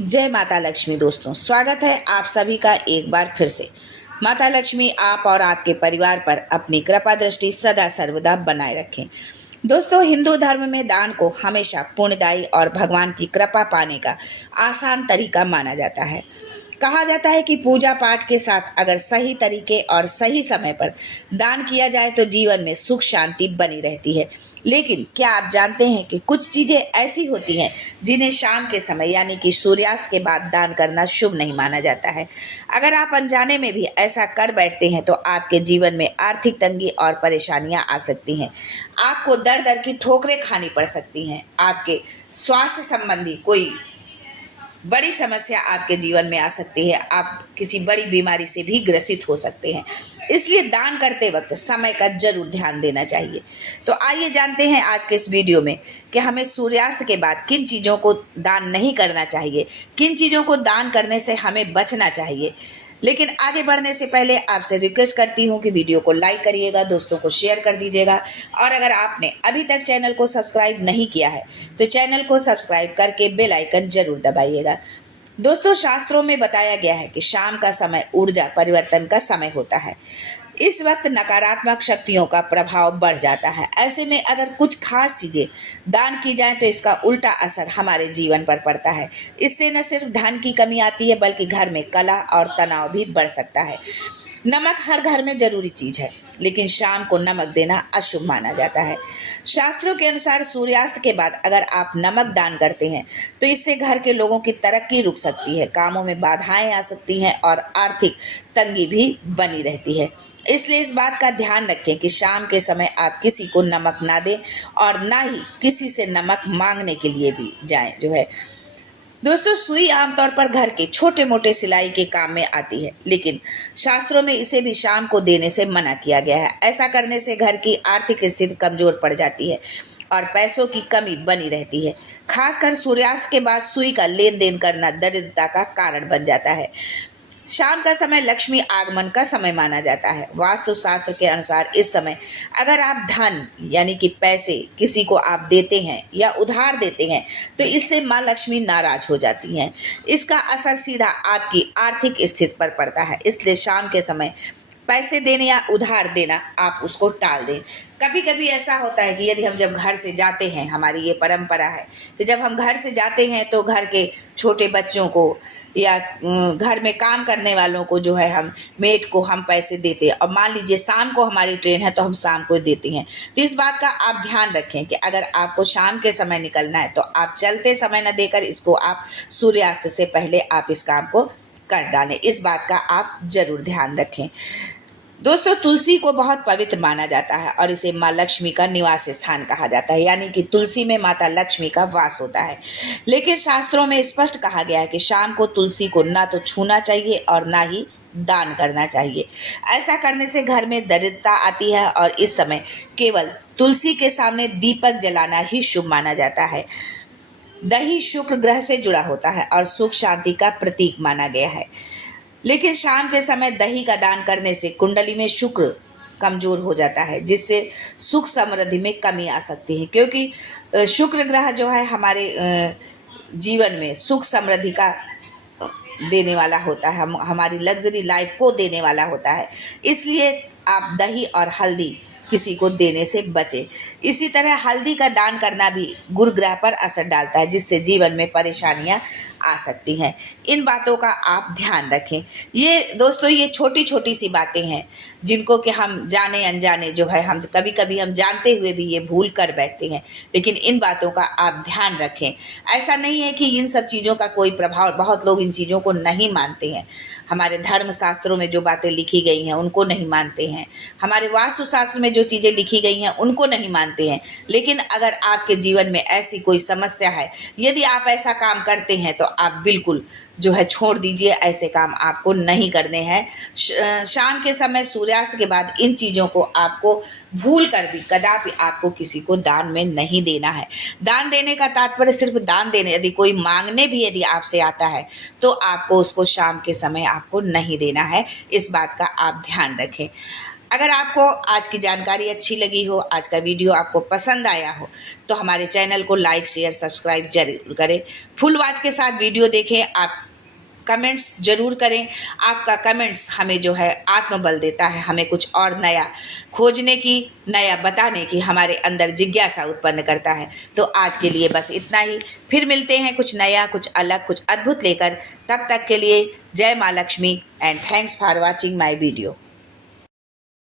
जय माता लक्ष्मी। दोस्तों, स्वागत है आप सभी का एक बार फिर से। माता लक्ष्मी आप और आपके परिवार पर अपनी कृपा दृष्टि सदा सर्वदा बनाए रखें। दोस्तों, हिंदू धर्म में दान को हमेशा पुण्यदायी और भगवान की कृपा पाने का आसान तरीका माना जाता है। कहा जाता है कि पूजा पाठ के साथ अगर सही तरीके और सही समय पर दान किया जाए तो जीवन में सुख शांति बनी रहती है। लेकिन क्या आप जानते हैं कि कुछ चीजें ऐसी होती हैं जिन्हें शाम के समय यानी कि सूर्यास्त के बाद दान करना शुभ नहीं माना जाता है। अगर आप अनजाने में भी ऐसा कर बैठते हैं तो आपके जीवन में आर्थिक तंगी और परेशानियां आ सकती हैं। आपको दर दर की ठोकरें खानी पड़ सकती हैं। आपके स्वास्थ्य संबंधी कोई बड़ी समस्या आपके जीवन में आ सकती है। आप किसी बड़ी बीमारी से भी ग्रसित हो सकते हैं। इसलिए दान करते वक्त समय का जरूर ध्यान देना चाहिए। तो आइए जानते हैं आज के इस वीडियो में कि हमें सूर्यास्त के बाद किन चीज़ों को दान नहीं करना चाहिए, किन चीज़ों को दान करने से हमें बचना चाहिए। लेकिन आगे बढ़ने से पहले आपसे रिक्वेस्ट करती हूँ कि वीडियो को लाइक करिएगा, दोस्तों को शेयर कर दीजिएगा, और अगर आपने अभी तक चैनल को सब्सक्राइब नहीं किया है तो चैनल को सब्सक्राइब करके बेल आइकन जरूर दबाइएगा। दोस्तों, शास्त्रों में बताया गया है कि शाम का समय ऊर्जा परिवर्तन का समय होता है। इस वक्त नकारात्मक शक्तियों का प्रभाव बढ़ जाता है। ऐसे में अगर कुछ खास चीजें दान की जाए तो इसका उल्टा असर हमारे जीवन पर पड़ता है। इससे न सिर्फ धन की कमी आती है बल्कि घर में कलह और तनाव भी बढ़ सकता है। नमक हर घर में जरूरी चीज है, लेकिन शाम को नमक देना अशुभ माना जाता है। शास्त्रों के अनुसार सूर्यास्त के बाद अगर आप नमक दान करते हैं तो इससे घर के लोगों की तरक्की रुक सकती है, कामों में बाधाएं आ सकती हैं और आर्थिक तंगी भी बनी रहती है। इसलिए इस बात का ध्यान रखें कि शाम के समय आप किसी को नमक ना दें और ना ही किसी से नमक मांगने के लिए भी जाएं जो है। दोस्तों, सुई आमतौर पर घर के छोटे मोटे सिलाई के काम में आती है, लेकिन शास्त्रों में इसे भी शाम को देने से मना किया गया है। ऐसा करने से घर की आर्थिक स्थिति कमजोर पड़ जाती है और पैसों की कमी बनी रहती है। खासकर सूर्यास्त के बाद सुई का लेन देन करना दरिद्रता का कारण बन जाता है। शाम का समय लक्ष्मी आगमन का समय माना जाता है। वास्तु शास्त्र के अनुसार इस समय अगर आप धन यानी कि पैसे किसी को आप देते हैं या उधार देते हैं तो इससे माँ लक्ष्मी नाराज हो जाती हैं। इसका असर सीधा आपकी आर्थिक स्थिति पर पड़ता है। इसलिए शाम के समय पैसे देने या उधार देना आप उसको टाल दें। कभी कभी ऐसा होता है कि यदि हम जब घर से जाते हैं, हमारी ये परंपरा है कि जब हम घर से जाते हैं तो घर के छोटे बच्चों को या घर में काम करने वालों को जो है हम मेड को हम पैसे देते हैं, और मान लीजिए शाम को हमारी ट्रेन है तो हम शाम को देते हैं। तो इस बात का आप ध्यान रखें कि अगर आपको शाम के समय निकलना है तो आप चलते समय न देकर इसको आप सूर्यास्त से पहले आप इस काम को कर डालें। इस बात का आप जरूर ध्यान रखें। दोस्तों, तुलसी को बहुत पवित्र माना जाता है और इसे माँ लक्ष्मी का निवास स्थान कहा जाता है, यानी कि तुलसी में माता लक्ष्मी का वास होता है। लेकिन शास्त्रों में स्पष्ट कहा गया है कि शाम को तुलसी को ना तो छूना चाहिए और ना ही दान करना चाहिए। ऐसा करने से घर में दरिद्रता आती है और इस समय केवल तुलसी के सामने दीपक जलाना ही शुभ माना जाता है। दही शुक्र ग्रह से जुड़ा होता है और सुख शांति का प्रतीक माना गया है। लेकिन शाम के समय दही का दान करने से कुंडली में शुक्र कमजोर हो जाता है, जिससे सुख समृद्धि में कमी आ सकती है। क्योंकि शुक्र ग्रह जो है हमारे जीवन में सुख समृद्धि का देने वाला होता है, हमारी लग्जरी लाइफ को देने वाला होता है। इसलिए आप दही और हल्दी किसी को देने से बचें। इसी तरह हल्दी का दान करना भी गुरु ग्रह पर असर डालता है, जिससे जीवन में परेशानियां आ सकती हैं। इन बातों का आप ध्यान रखें। ये दोस्तों, ये छोटी छोटी सी बातें हैं जिनको कि हम जाने अनजाने जो है हम कभी कभी हम जानते हुए भी ये भूल कर बैठते हैं, लेकिन इन बातों का आप ध्यान रखें। ऐसा नहीं है कि इन सब चीज़ों का कोई प्रभाव, बहुत लोग इन चीज़ों को नहीं मानते हैं। हमारे धर्म शास्त्रों में जो बातें लिखी गई हैं उनको नहीं मानते हैं, हमारे वास्तु शास्त्र में जो चीज़ें लिखी गई हैं उनको नहीं मानते हैं। लेकिन अगर आपके जीवन में ऐसी कोई समस्या है, यदि आप ऐसा काम करते हैं तो आप बिल्कुल जो है छोड़ दीजिए। ऐसे काम आपको नहीं करने हैं। शाम के समय सूर्यास्त के बाद इन चीज़ों को आपको भूल कर भी कदापि आपको किसी को दान में नहीं देना है। दान देने का तात्पर्य सिर्फ दान देने, यदि कोई मांगने भी यदि आपसे आता है तो आपको उसको शाम के समय आपको नहीं देना है। इस बात का आप ध्यान रखें। अगर आपको आज की जानकारी अच्छी लगी हो, आज का वीडियो आपको पसंद आया हो, तो हमारे चैनल को लाइक शेयर सब्सक्राइब जरूर करें। फुल वॉच के साथ वीडियो देखें। आप कमेंट्स जरूर करें। आपका कमेंट्स हमें जो है आत्मबल देता है, हमें कुछ और नया खोजने की, नया बताने की हमारे अंदर जिज्ञासा उत्पन्न करता है। तो आज के लिए बस इतना ही। फिर मिलते हैं कुछ नया, कुछ अलग, कुछ अद्भुत लेकर। तब तक के लिए जय माँ Lakshmi and thanks for watching my video.